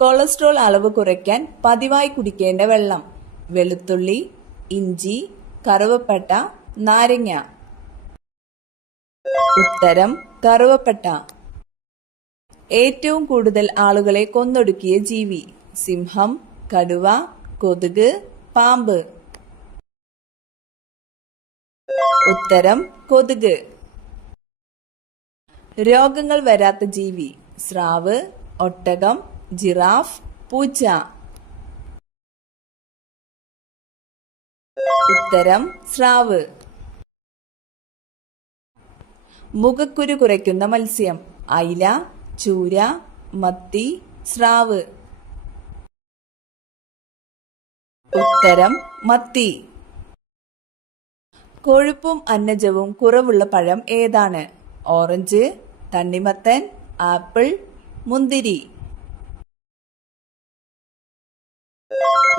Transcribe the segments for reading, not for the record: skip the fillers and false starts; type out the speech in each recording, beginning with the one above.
Cholesterol അളവ് കുറയ്ക്കാൻ പതിവായി കുടിക്കേണ്ട വെള്ളം: വെളുത്തുള്ളി, ഇഞ്ചി, കറുവപ്പട്ട, നാരങ്ങ. ഉത്തരം കറുവപ്പട്ട. ഏറ്റവും കൂടുതൽ ആളുകളെ കൊന്നൊടുക്കിയ ജീവി: സിംഹം, കടുവ, കൊതുക്, പാമ്പ്. ഉത്തരം കൊതുക്. രോഗങ്ങൾ വരാത്ത ജീവി: സ്രാവ്, ഒട്ടകം, ജിറാഫ്, പൂച്ച. ഉത്തരം സ്രാവ്. മുഖക്കുരു കുറയ്ക്കുന്ന മത്സ്യം: അയില, ചൂര, മത്തി, സ്രാവ്. ഉത്തരം മത്തി. കൊഴുപ്പും അന്നജവും കുറവുള്ള പഴം ഏതാണ്? ഓറഞ്ച്, തണ്ണിമത്തൻ, ആപ്പിൾ, മുന്തിരി.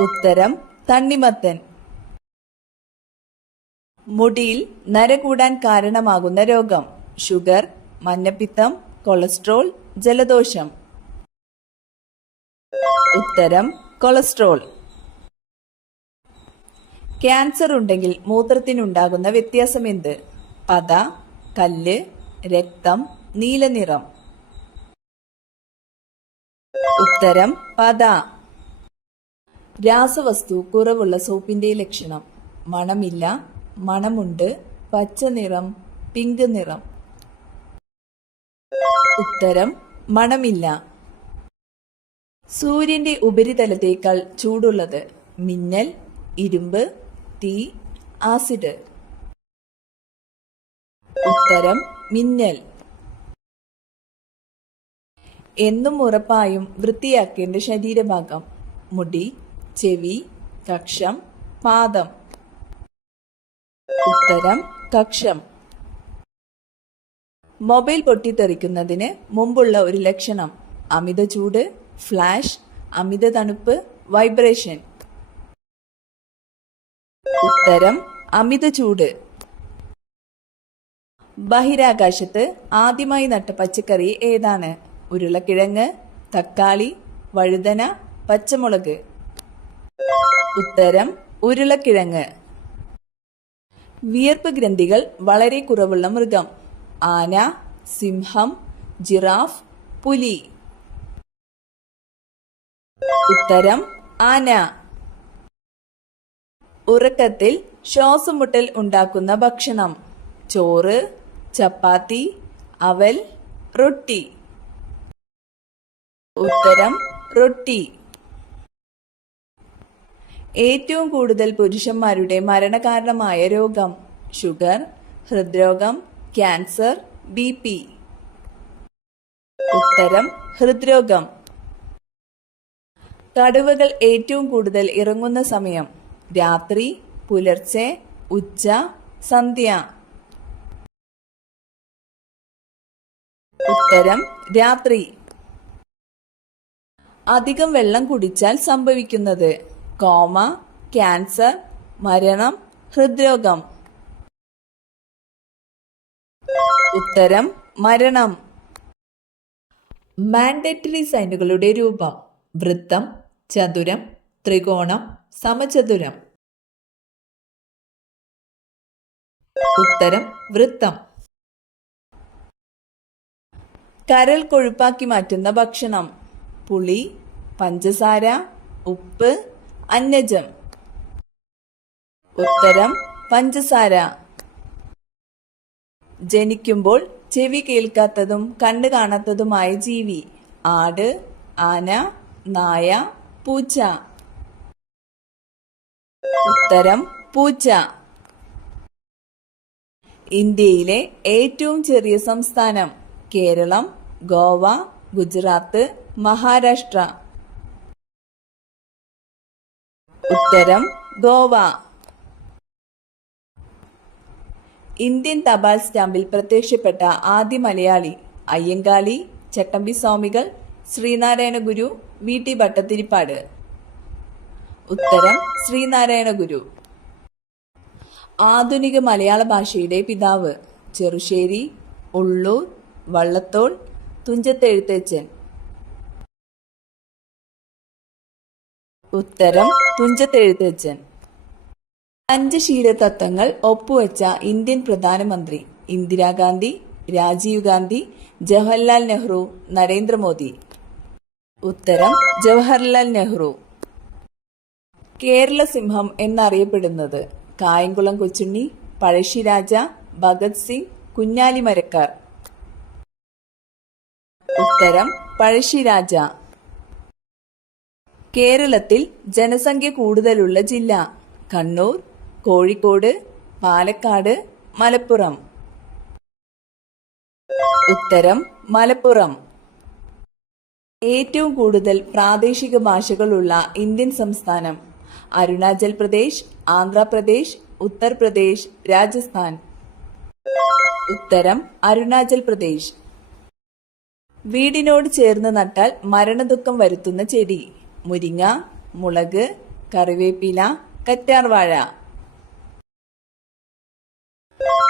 ഉത്തരം തണ്ണിമത്തൻ. മുടിയിൽ നര കൂടാൻ കാരണമാകുന്ന രോഗം: ഷുഗർ, മഞ്ഞപ്പിത്തം, കൊളസ്ട്രോൾ, ജലദോഷം. ഉത്തരം കൊളസ്ട്രോൾ. ക്യാൻസർ ഉണ്ടെങ്കിൽ മൂത്രത്തിനുണ്ടാകുന്ന വ്യത്യാസം എന്ത്? പത, കല്ല്, രക്തം, നീലനിറം. ഉത്തരം പത. രാസവസ്തു കുറവുള്ള സോപ്പിന്റെ ലക്ഷണം: മണമില്ല, മണമുണ്ട്, പച്ച നിറം, പിങ്ക് നിറം. ഉത്തരം മണമില്ല. സൂര്യന്റെ ഉപരിതലത്തേക്കാൾ ചൂടുള്ളത്: മിന്നൽ, ഇരുമ്പ്, തീ, ആസിഡ്. ഉത്തരം മിന്നൽ. എന്നും ഉറപ്പായും വൃത്തിയാക്കേണ്ട ശരീരഭാഗം: മുടി, ചെവി, കക്ഷം, പാദം. ഉത്തരം കക്ഷം. മൊബൈൽ പൊട്ടിത്തെറിക്കുന്നതിന് മുമ്പുള്ള ഒരു ലക്ഷണം: അമിത ചൂട്, ഫ്ലാഷ്, അമിത തണുപ്പ്, വൈബ്രേഷൻ. ഉത്തരം അമിത ചൂട്. ബഹിരാകാശത്ത് ആദ്യമായി നട്ട പച്ചക്കറി ഏതാണ്? ഉരുളക്കിഴങ്ങ്, തക്കാളി, വഴുതന, പച്ചമുളക്. ഉത്തരം ഉരുളക്കിഴങ്ങ്. വിയർപ്പ് ഗ്രന്ഥികൾ വളരെ കുറവുള്ള മൃഗം: ആന, സിംഹം, ജിറാഫ്, പുലി. ഉത്തരം ആന. ഉറക്കത്തിൽ ശ്വാസമുട്ടൽ ഉണ്ടാക്കുന്ന ഭക്ഷണം: ചോറ്, ചപ്പാത്തി, അവൽ, റൊട്ടി. ഉത്തരം റൊട്ടി. ഏറ്റവും കൂടുതൽ പുരുഷന്മാരുടെ മരണകാരണമായ രോഗം: ഷുഗർ, ഹൃദ്രോഗം, ക്യാൻസർ, BP. ഉത്തരം ഹൃദ്രോഗം. കടുവകൾ ഏറ്റവും കൂടുതൽ ഇറങ്ങുന്ന സമയം: രാത്രി, പുലർച്ചെ, ഉച്ച, സന്ധ്യ. ഉത്തരം രാത്രി. അധികം വെള്ളം കുടിച്ചാൽ സംഭവിക്കുന്നത്: കോമ, ക്യാൻസർ, മരണം, ഹൃദ്രോഗം. ഉത്തരം മരണം. മാൻഡേറ്ററി സൈനുകളുടെ രൂപം: വൃത്തം, ചതുരം, ത്രികോണം, സമചതുരം. ഉത്തരം വൃത്തം. കരൾ കൊഴുപ്പാക്കി മാറ്റുന്ന ഭക്ഷണം: പുളി, പഞ്ചസാര, ഉപ്പ്, അന്നജം. ഉത്തരം പഞ്ചസാര. ജനിക്കുമ്പോൾ ചെവി കേൾക്കാത്തതും കണ്ണ് കാണാത്തതുമായ ജീവി: ആട്, ആന, നായ, പൂച്ച. ഉത്തരം പൂച്ച. ഇന്ത്യയിലെ ഏറ്റവും ചെറിയ സംസ്ഥാനം: കേരളം, ഗോവ, ഗുജറാത്ത്, മഹാരാഷ്ട്ര. ഉത്തരം ഗോവ. ഇന്ത്യൻ തപാൽ സ്റ്റാമ്പിൽ പ്രത്യക്ഷപ്പെട്ട ആദ്യ മലയാളി: അയ്യങ്കാളി, ചട്ടമ്പിസ്വാമികൾ, ശ്രീനാരായണ ഗുരു, VT ഭട്ടതിരിപ്പാട്. ഉത്തരം ശ്രീനാരായണ ഗുരു. ആധുനിക മലയാള ഭാഷയുടെ പിതാവ്: ചെറുശ്ശേരി, ഉള്ളൂർ, വള്ളത്തോൾ, തുഞ്ചത്തെഴുത്തച്ഛൻ. ഉത്തരം തുഞ്ചത്തെഴുത്തച്ഛൻ. പഞ്ചശീല തത്വങ്ങൾ ഒപ്പുവെച്ച ഇന്ത്യൻ പ്രധാനമന്ത്രി ഇന്ദിരാഗാന്ധി, രാജീവ് ഗാന്ധി, ജവഹർലാൽ നെഹ്റു, നരേന്ദ്രമോദി. ഉത്തരം ജവഹർലാൽ നെഹ്റു. കേരള സിംഹം എന്നറിയപ്പെടുന്നത് കായംകുളം കൊച്ചുണ്ണി, പഴശ്ശിരാജ, ഭഗത് സിംഗ്, കുഞ്ഞാലി മരക്കാർ. ഉത്തരം പഴശ്ശിരാജ. കേരളത്തിൽ ജനസംഖ്യ കൂടുതലുള്ള ജില്ല കണ്ണൂർ, കോഴിക്കോട്, പാലക്കാട്, മലപ്പുറം. ഉത്തരം മലപ്പുറം. ഏറ്റവും കൂടുതൽ പ്രാദേശിക ഭാഷകളുള്ള ഇന്ത്യൻ സംസ്ഥാനം അരുണാചൽ പ്രദേശ്, ആന്ധ്രാപ്രദേശ്, ഉത്തർപ്രദേശ്, രാജസ്ഥാൻ. ഉത്തരം അരുണാചൽ പ്രദേശ്. വീടിനോട് ചേർന്ന് നട്ടാൽ മരണദുഃഖം വരുത്തുന്ന ചെടി മുരിങ്ങ, മുളക്, കറിവേപ്പില, കറ്റാർവാഴ.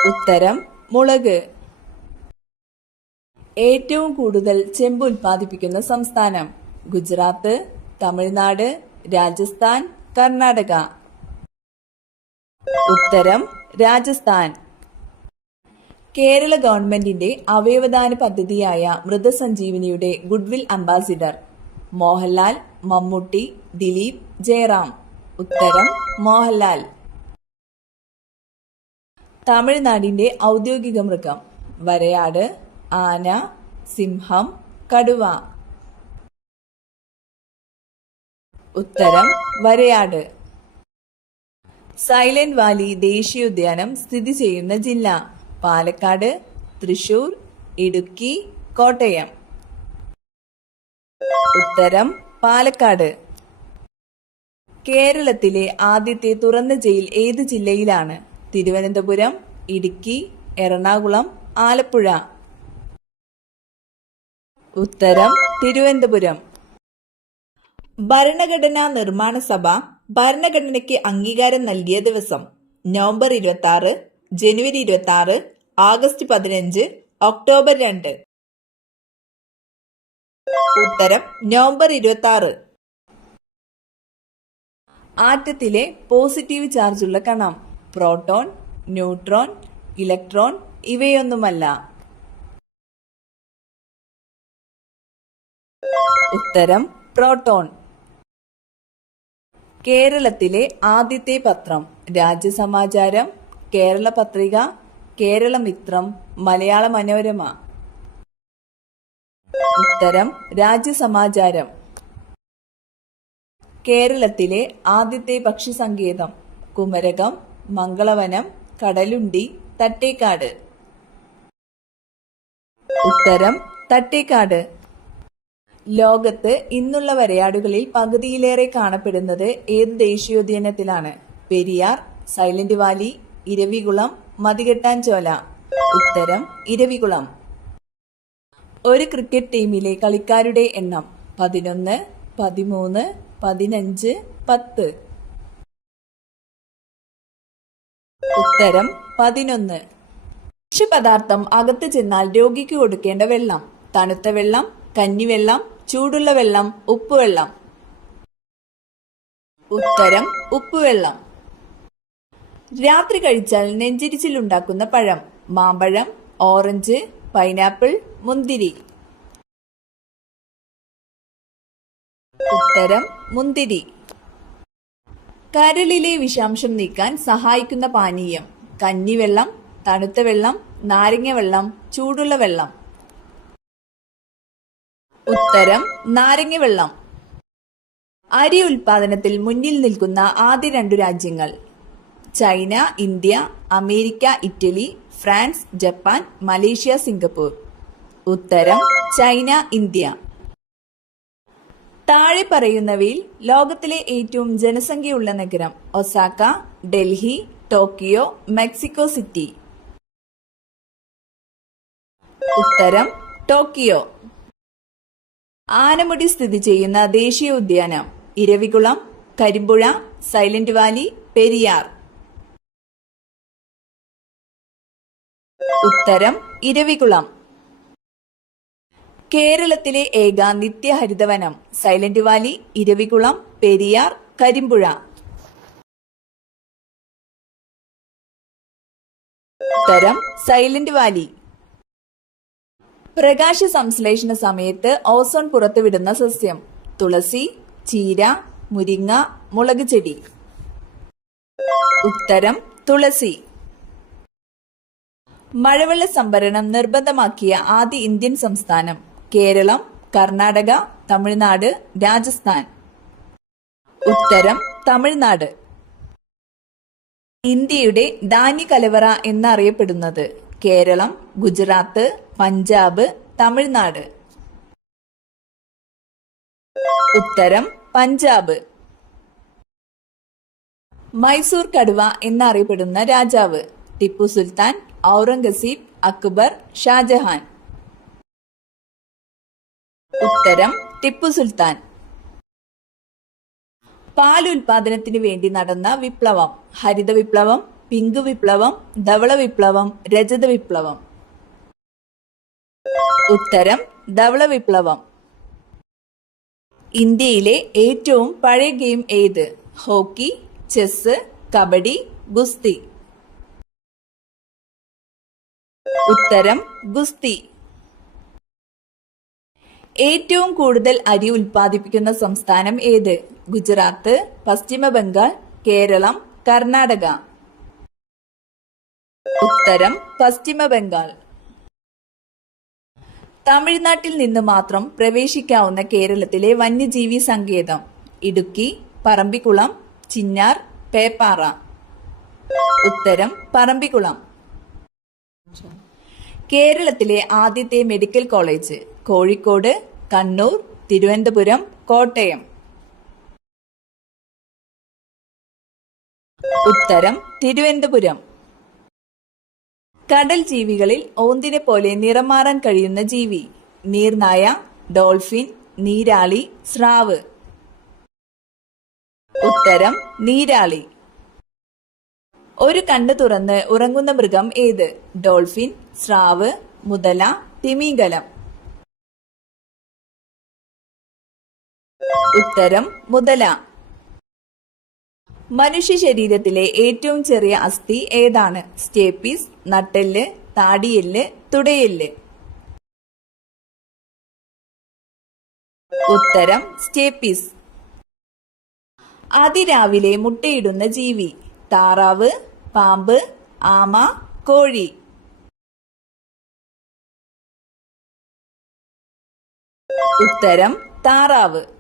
ഉത്തരം മുളക്. ഏറ്റവും കൂടുതൽ ചെമ്പ് ഉൽപ്പാദിപ്പിക്കുന്ന സംസ്ഥാനം ഗുജറാത്ത്, തമിഴ്നാട്, രാജസ്ഥാൻ, കർണാടക. ഉത്തരം രാജസ്ഥാൻ. കേരള ഗവൺമെന്റിന്റെ അവയവദാന പദ്ധതിയായ മൃതസഞ്ജീവനിയുടെ ഗുഡ്വിൽ അംബാസിഡർ മോഹൻലാൽ, മമ്മൂട്ടി, ദിലീപ്, ജയറാം. ഉത്തരം മോഹൻലാൽ. തമിഴ്നാടിന്റെ ഔദ്യോഗിക മൃഗം വരയാട്, ആന, സിംഹം, കടുവ. ഉത്തരം വരയാട്. സൈലന്റ് വാലി ദേശീയോദ്യാനം സ്ഥിതി ചെയ്യുന്ന ജില്ല പാലക്കാട്, തൃശൂർ, ഇടുക്കി, കോട്ടയം. ഉത്തരം പാലക്കാട്. കേരളത്തിലെ ആദ്യത്തെ തുറന്ന ജയിൽ ഏത് ജില്ലയിലാണ്? തിരുവനന്തപുരം, ഇടുക്കി, എറണാകുളം, ആലപ്പുഴ. ഉത്തരം തിരുവനന്തപുരം. ഭരണഘടനാ നിർമ്മാണ സഭ ഭരണഘടനയ്ക്ക് അംഗീകാരം നൽകിയ ദിവസം നവംബർ 26, ജനുവരി 26, ആഗസ്റ്റ് 15, ഒക്ടോബർ 2. ഉത്തരം നവംബർ 26. ആറ്റത്തിലെ പോസിറ്റീവ് ചാർജുള്ള കണം പ്രോട്ടോൺ, ന്യൂട്രോൺ, ഇലക്ട്രോൺ ഇവയൊന്നുമല്ല. ഉത്തരം പ്രോട്ടോൺ. കേരളത്തിലെ ആദ്യത്തെ പത്രം രാജ്യസമാചാരം, കേരള പത്രിക, കേരളമിത്രം, മലയാള മനോരമ. ഉത്തരം രാജ്യസമാചാരം. കേരളത്തിലെ ആദ്യത്തെ പക്ഷി സങ്കേതം കുമരകം, മംഗളവനം, കടലുണ്ടി, തട്ടേക്കാട്. ഉത്തരം തട്ടേക്കാട്. ലോകത്ത് ഇന്നുള്ള വരയാടുകളിൽ പകുതിയിലേറെ കാണപ്പെടുന്നത് ഏത് ദേശീയോദ്യാനത്തിലാണ്? Periyar, silent valley, Eravikulam, Mathikettanchola. ഉത്തരം ഇരവികുളം. ഒരു ക്രിക്കറ്റ് ടീമിലെ കളിക്കാരുടെ എണ്ണം 11, 13, 15, 10. ഉത്തരം 11. ഭക്ഷ്യപദാർത്ഥം അകത്ത് ചെന്നാൽ രോഗിക്ക് കൊടുക്കേണ്ട വെള്ളം തണുത്ത വെള്ളം, കഞ്ഞിവെള്ളം, ചൂടുള്ള വെള്ളം, ഉപ്പുവെള്ളം. ഉത്തരം ഉപ്പുവെള്ളം. രാത്രി കഴിച്ചാൽ നെഞ്ചിരിച്ചിലുണ്ടാക്കുന്ന പഴം മാമ്പഴം, ഓറഞ്ച്, പൈനാപ്പിൾ, മുന്തിരി. ഉത്തരം മുന്തിരി. കരളിലെ വിഷാംശം നീക്കാൻ സഹായിക്കുന്ന പാനീയം കഞ്ഞിവെള്ളം, തണുത്ത വെള്ളം, നാരങ്ങ വെള്ളം, ചൂടുള്ള വെള്ളം. ഉത്തരം നാരങ്ങ വെള്ളം. അരി ഉൽപാദനത്തിൽ മുന്നിൽ നിൽക്കുന്ന ആദ്യ 2 രാജ്യങ്ങൾ China, India, America, Italy, France, Japan, Malaysia, Singapore. ഉത്തരം ചൈന, ഇന്ത്യ. താഴെ പറയുന്നവയിൽ ലോകത്തിലെ ഏറ്റവും ജനസംഖ്യയുള്ള നഗരം Osaka, Delhi, Tokyo, Mexico city. ഉത്തരം ടോക്കിയോ. ആനമുടി സ്ഥിതി ചെയ്യുന്ന ദേശീയോദ്യാനം ഇരവികുളം, കരിമ്പുഴ, സൈലന്റ് വാലി, പെരിയാർ. ഉത്തരം ഇരവികുളം. കേരളത്തിലെ ഏക നിത്യഹരിതവനം സൈലന്റ് വാലി, ഇരവികുളം, പെരിയാർ, കരിമ്പുഴ. ഉത്തരം സൈലന്റ് വാലി. പ്രകാശ സംശ്ലേഷണ സമയത്ത് ഓസോൺ പുറത്തുവിടുന്ന സസ്യം തുളസി, ചീര, മുരിങ്ങ, മുളക് ചെടി. ഉത്തരം തുളസി. മഴവെള്ള സംഭരണം നിർബന്ധമാക്കിയ ആദ്യ ഇന്ത്യൻ സംസ്ഥാനം കേരളം, കർണാടക, തമിഴ്നാട്, രാജസ്ഥാൻ. ഉത്തരം തമിഴ്നാട്. ഇന്ത്യയുടെ ധാന്യ കലവറ എന്നറിയപ്പെടുന്നത് കേരളം, ഗുജറാത്ത്, പഞ്ചാബ്, തമിഴ്നാട്. ഉത്തരം പഞ്ചാബ്. മൈസൂർ കടുവ എന്നറിയപ്പെടുന്ന രാജാവ് ടിപ്പു സുൽത്താൻ, ഔറംഗസീബ്, അക്ബർ, ഷാജഹാൻ. ഉത്തരം ടിപ്പു സുൽത്താൻ. പാൽ ഉൽപാദനത്തിന് വേണ്ടി നടന്ന വിപ്ലവം ഹരിത വിപ്ലവം, പിങ്ക് വിപ്ലവം, ധവള വിപ്ലവം, രജത വിപ്ലവം. ഉത്തരം ധവള വിപ്ലവം. ഇന്ത്യയിലെ ഏറ്റവും പഴയ ഗെയിം ഏത്? ഹോക്കി, ചെസ്, കബഡി, ഗുസ്തി. ഉത്തരം ഗുസ്തി. ഏറ്റവും കൂടുതൽ അരി ഉൽപ്പാദിപ്പിക്കുന്ന സംസ്ഥാനം ഏത്? ഗുജറാത്ത്, പശ്ചിമ ബംഗാൾ, കേരളം, കർണാടക. ഉത്തരം പശ്ചിമ ബംഗാൾ. തമിഴ്നാട്ടിൽ നിന്ന് മാത്രം പ്രവേശിക്കാവുന്ന കേരളത്തിലെ വന്യജീവി സങ്കേതം ഇടുക്കി, പറമ്പിക്കുളം, ചിന്നാർ, പേപ്പാറ. ഉത്തരം പറമ്പിക്കുളം. കേരളത്തിലെ ആദ്യത്തെ മെഡിക്കൽ കോളേജ് കോഴിക്കോട്, കണ്ണൂർ, തിരുവനന്തപുരം, കോട്ടയം. ഉത്തരം തിരുവനന്തപുരം. കടൽ ജീവികളിൽ ഓന്തിനെ പോലെ നിറം മാറാൻ കഴിയുന്ന ജീവി നീർനായ, ഡോൾഫിൻ, നീരാളി, സ്രാവ്. ഉത്തരം നീരാളി. ഒരു കണ്ണ് തുറന്ന് ഉറങ്ങുന്ന മൃഗം ഏത്? ഡോൾഫിൻ, സ്രാവ്, മുതല, തിമിംഗലം. ഉത്തരം മുതല. മനുഷ്യ ശരീരത്തിലെ ഏറ്റവും ചെറിയ അസ്ഥി ഏതാണ്? സ്റ്റേപ്പീസ്, നട്ടെല്ല്, താടിയെല്ല്, തുടയെല്ല്. ഉത്തരം സ്റ്റേപ്പീസ്. അതിരാവിലെ മുട്ടയിടുന്ന ജീവി താറാവ്, പാമ്പ്, ആമ, കോഴി. ഉത്തരം താറാവ്.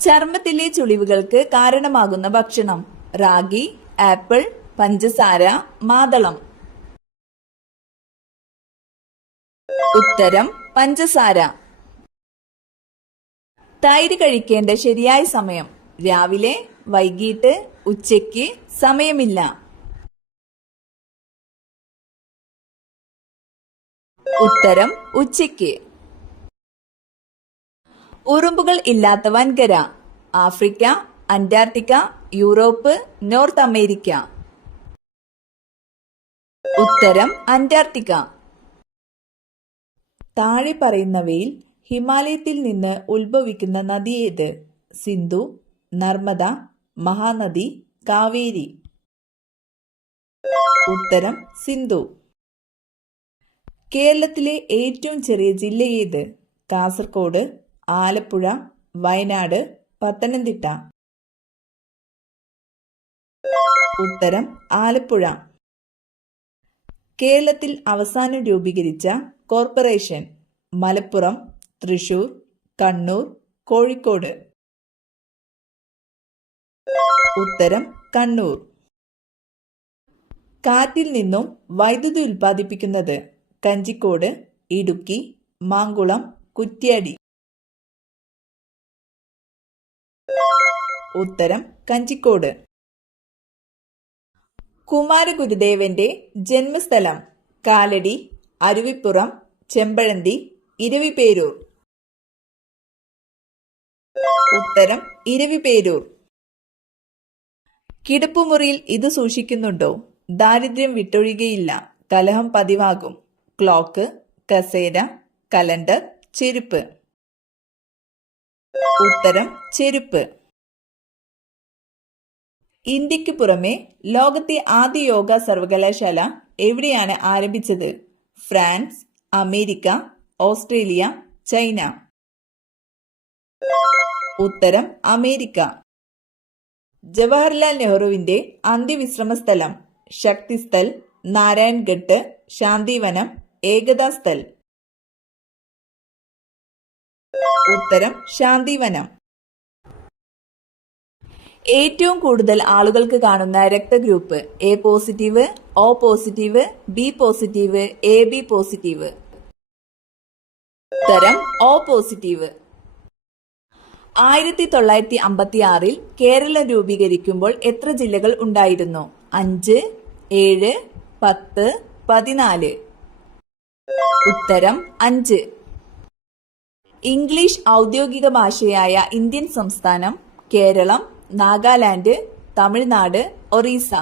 ചർമ്മത്തിലെ ചുളിവുകൾക്ക് കാരണമാകുന്ന ഭക്ഷണം റാഗി, ആപ്പിൾ, പഞ്ചസാര, മാതളം. ഉത്തരം പഞ്ചസാര. തൈര് കഴിക്കേണ്ട ശരിയായ സമയം രാവിലെ, വൈകിട്ട്, ഉച്ചയ്ക്ക്, സമയമില്ല. ഉത്തരം ഉച്ചയ്ക്ക്. ഉറുമ്പുകൾ ഇല്ലാത്ത വൻകര Africa, Antarctica, Europe, North America. ഉത്തരം അന്റാർട്ടിക്ക. താഴെ പറയുന്നവയിൽ ഹിമാലയത്തിൽ നിന്ന് ഉത്ഭവിക്കുന്ന നദി ഏത്? സിന്ധു, നർമ്മദ, മഹാനദി, കാവേരി. ഉത്തരം സിന്ധു. കേരളത്തിലെ ഏറ്റവും ചെറിയ ജില്ല ഏത്? കാസർഗോഡ്, ആലപ്പുഴ, വയനാട്, പത്തനംതിട്ട. ഉത്തരം ആലപ്പുഴ. കേരളത്തിൽ അവസാനം രൂപീകരിച്ച കോർപ്പറേഷൻ മലപ്പുറം, തൃശൂർ, കണ്ണൂർ, കോഴിക്കോട്. ഉത്തരം കണ്ണൂർ. കാറ്റിൽ നിന്നും വൈദ്യുതി ഉൽപ്പാദിപ്പിക്കുന്നത് കഞ്ചിക്കോട്, ഇടുക്കി, മാങ്കുളം, കുറ്റ്യാടി. ഉത്തരം കഞ്ചിക്കോട്. കുമാരഗുരുദേവന്റെ ജന്മസ്ഥലം കാലടി, അരുവിപ്പുറം, ചെമ്പഴന്തി, ഇരവിപേരൂർ. ഉത്തരം ഇരവിപേരൂർ. കിടപ്പുമുറിയിൽ ഇത് സൂക്ഷിക്കുന്നുണ്ടോ? ദാരിദ്ര്യം വിട്ടൊഴികയില്ല, കലഹം പതിവാകും. ക്ലോക്ക്, കസേര, കലണ്ടർ, ചെരുപ്പ്. ഉത്തരം ചെരുപ്പ്. ഇന്ത്യക്ക് പുറമെ ലോകത്തെ ആദ്യ യോഗ സർവകലാശാല എവിടെയാണ് ആരംഭിച്ചത്? France, America, Australia, China. ഉത്തരം അമേരിക്ക. ജവഹർലാൽ നെഹ്റുവിന്റെ അന്ത്യവിശ്രമ സ്ഥലം ശക്തിസ്ഥൽ, നാരായൺഘട്ട്, ശാന്തിവനം, ഏകതാ സ്ഥൽ. ഉത്തരം ശാന്തിവനം. ഏറ്റവും കൂടുതൽ ആളുകൾക്ക് കാണുന്ന രക്തഗ്രൂപ്പ് A positive, O positive, B positive, A B positive. ഉത്തരം ഒ പോസിറ്റീവ്. 1956 കേരളം രൂപീകരിക്കുമ്പോൾ എത്ര ജില്ലകൾ ഉണ്ടായിരുന്നു? 5, 7, 10, 14. ഉത്തരം 5. ഇംഗ്ലീഷ് ഔദ്യോഗിക ഭാഷയായ ഇന്ത്യൻ സംസ്ഥാനം കേരളം, നാഗാലാൻഡ്, തമിഴ്നാട്, ഒറീസ.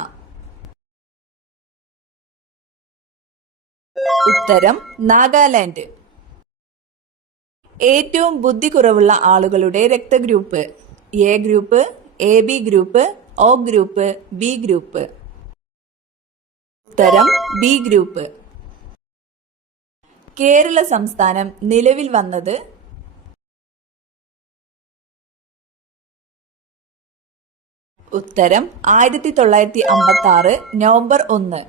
ഉത്തരം നാഗാലാൻഡ്. ഏറ്റവും ബുദ്ധി കുറവുള്ള ആളുകളുടെ രക്തഗ്രൂപ്പ് A group, A B group, O group, B group. ഉത്തരം ബി ഗ്രൂപ്പ്. കേരള സംസ്ഥാനം നിലവിൽ വന്നത്? ഉത്തരം 1956 നവംബർ 1.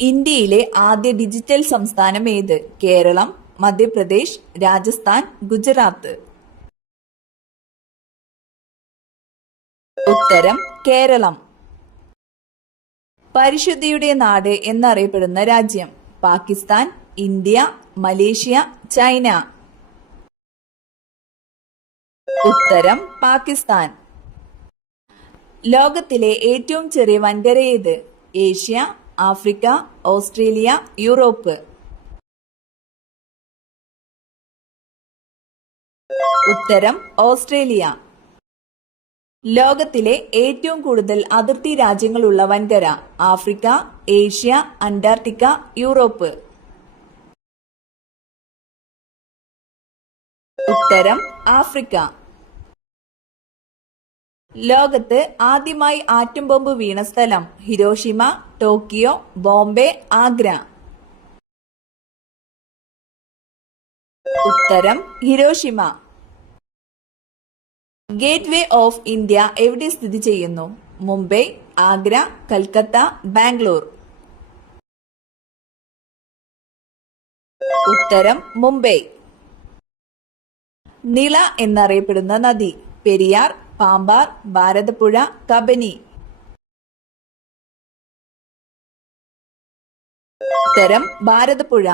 ഇന്ത്യയിലെ ആദ്യ ഡിജിറ്റൽ സംസ്ഥാനം ഏത്? കേരളം, മധ്യപ്രദേശ്, രാജസ്ഥാൻ, ഗുജറാത്ത്. ഉത്തരം കേരളം. പരിശുദ്ധിയുടെ നാട് എന്നറിയപ്പെടുന്ന രാജ്യം പാകിസ്ഥാൻ, ഇന്ത്യ, മലേഷ്യ, ചൈന. ഉത്തരം പാകിസ്ഥാൻ. ലോകത്തിലെ ഏറ്റവും ചെറിയ വൻകര ഏത്? Asia, Africa, Australia, Europe. ഉത്തരം ഓസ്ട്രേലിയ. ലോകത്തിലെ ഏറ്റവും കൂടുതൽ അതിർത്തി രാജ്യങ്ങളുള്ള വൻകര ആഫ്രിക്ക, ഏഷ്യ, അന്റാർട്ടിക്ക, യൂറോപ്പ്. ഉത്തരം ആഫ്രിക്ക. ലോകത്ത് ആദ്യമായി ആറ്റം ബോംബ് വീണ സ്ഥലം ഹിരോഷിമ, ടോക്കിയോ, ബോംബെ, ആഗ്ര. ഉത്തരം Hiroshima. Gate way of India എവിടെ സ്ഥിതി ചെയ്യുന്നു? മുംബൈ, ആഗ്ര, കൽക്കത്ത, ബാംഗ്ലൂർ. ഉത്തരം മുംബൈ. നിള എന്നറിയപ്പെടുന്ന നദി പെരിയാർ, പാമ്പാർ, ഭാരതപ്പുഴ, കബനി. ഉത്തരം ഭാരതപ്പുഴ.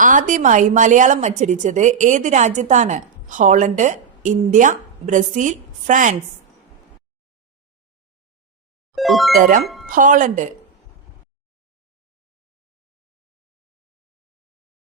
ആദ്യമായി മലയാളം അച്ചടിച്ചത് ഏത് രാജ്യത്താണ്? Holland, India, Brazil, France. ഉത്തരം ഹോളണ്ട്.